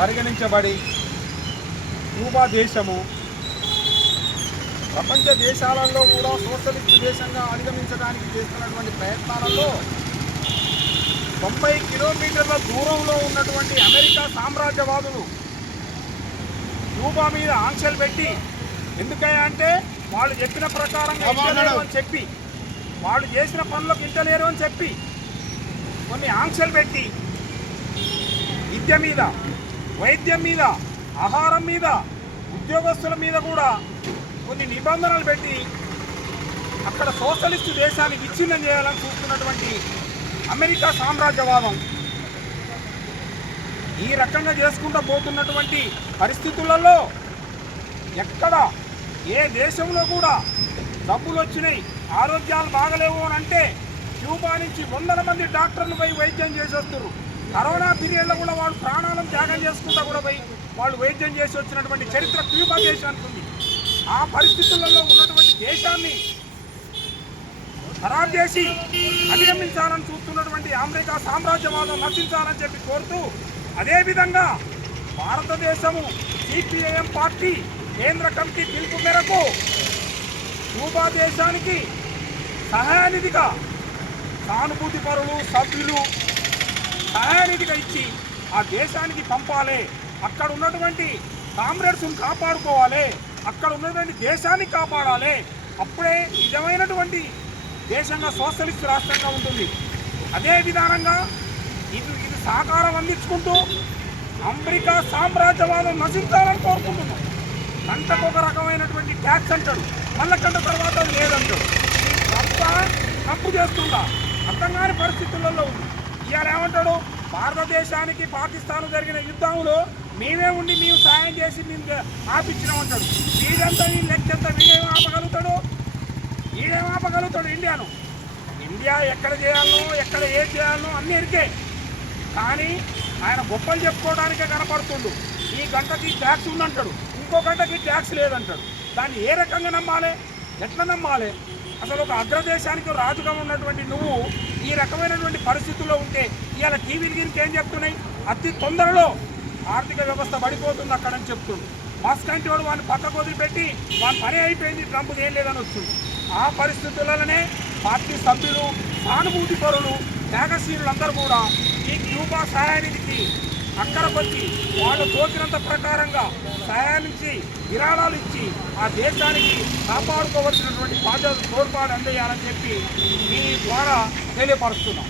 పరిగణించబడి Cuba దేశము ప్రపంచ దేశాలలో కూడా సోషలిస్ట్ దేశంగా అధిగమించడానికి చేస్తున్నటువంటి ప్రయత్నాలలో 90 కిలోమీటర్ల దూరంలో ఉన్నటువంటి అమెరికా సామ్రాజ్యవాదులు క్యూబా మీద ఆంక్షలు పెట్టి, ఎందుకయ్యా అంటే వాళ్ళు చెప్పిన ప్రకారం ఇంటలేరు అని చెప్పి, వాళ్ళు చేసిన పనులకు ఇంటలేరు అని చెప్పి కొన్ని ఆంక్షలు పెట్టి విద్య మీద, వైద్యం మీద, ఆహారం మీద, ఉద్యోగస్తుల మీద కూడా కొన్ని నిబంధనలు పెట్టి అక్కడ సోషలిస్టు దేశానికి విచ్ఛిన్నం చేయాలని చూస్తున్నటువంటి అమెరికా సామ్రాజ్యవాదం ఈ రకంగా చేసుకుంటూ పోతున్నటువంటి పరిస్థితులలో ఎక్కడ ఏ దేశంలో కూడా జబ్బులు వచ్చినాయి, ఆరోగ్యాలు బాగలేవు అని అంటే క్యూబా నుంచి 100 మంది డాక్టర్లు పోయి వైద్యం చేసి వస్తున్నారు. కరోనా పీరియడ్లో కూడా వాళ్ళు ప్రాణాలను త్యాగం చేసుకుంటూ కూడా పోయి వాళ్ళు వైద్యం చేసి వచ్చినటువంటి చరిత్ర క్యూబా దేశానికి ఉంది. ఆ పరిస్థితులలో ఉన్నటువంటి దేశాన్ని ఖరాబ్ చేసి అధిగమించాలని చూస్తున్నటువంటి అమెరికా సామ్రాజ్యవాదం నశించాలని చెప్పి కోరుతూ, అదేవిధంగా భారతదేశము సిపిఐఎం పార్టీ కేంద్ర కమిటీ పిలుపు మేరకు క్యూబా దేశానికి సహాయనిధిగా సానుభూతి పరులు సభ్యులు సహాయనిధిగా ఇచ్చి ఆ దేశానికి పంపాలి. అక్కడ ఉన్నటువంటి కామ్రేడ్స్ను కాపాడుకోవాలి, అక్కడ ఉన్నటువంటి దేశాన్ని కాపాడాలి. అప్పుడే నిజమైనటువంటి దేశంగా సోషలిస్ట్ రాష్ట్రంగా ఉంటుంది. అదే విధానంగా ఇది సహకారం అందించుకుంటూ అమెరికా సామ్రాజ్యవాదం నశించాలని కోరుకుంటున్నాం. గంటకు ఒక రకమైనటువంటి ట్యాక్స్ అంటాడు, మళ్ళీ గంట తర్వాత అది లేదంటాడు. తప్పు చేస్తుందా అర్థం కాని పరిస్థితులలో ఉంది. ఇవాళ ఏమంటాడు, భారతదేశానికి పాకిస్తాన్ జరిగిన యుద్ధంలో మేమే ఉండి మేము సాయం చేసి మేము ఆపించినామంటాడు. వీడంతా ఈ లెక్కంతా వీడేం ఆపగలుగుతాడు ఇండియాను. ఇండియా ఎక్కడ చేయాలనో ఎక్కడ ఏం చేయాలనో అన్నీ ఎరికే. కానీ ఆయన గొప్పలు చెప్పుకోవడానికే కనపడుతుండు. ఈ గంటకి ట్యాక్స్ ఉందంటాడు, ఇంకో గంటకి ట్యాక్స్ లేదంటాడు. దాన్ని ఏ రకంగా నమ్మాలి, ఎట్లా నమ్మాలి? అసలు ఒక అగ్రదేశానికి రాజుగా ఉన్నటువంటి నువ్వు ఈ రకమైనటువంటి పరిస్థితుల్లో ఉంటే ఇవాళ టీవీలు గిరికి ఏం చెప్తున్నాయి, అతి తొందరలో ఆర్థిక వ్యవస్థ పడిపోతుంది అక్కడని చెప్తుంది. మస్కంటి వాడు వాడిని పక్కకు వదిలిపెట్టి వాని పని అయిపోయింది, ట్రంప్ ఏం లేదని వస్తుంది. ఆ పరిస్థితులలోనే పార్టీ సభ్యులు, సానుభూతి పరులు, త్యాగశీలులందరూ కూడా ఈ క్యూబా సహాయానికి అక్కడకొచ్చి వాళ్ళు తోచినంత ప్రకారంగా సహాయానికి విరాళాలు ఇచ్చి ఆ దేశానికి కాపాడుకోవాల్సినటువంటి బాధ్యత తోడ్పాటు అందేయాలని చెప్పి మీ ద్వారా తెలియపరుస్తున్నాం.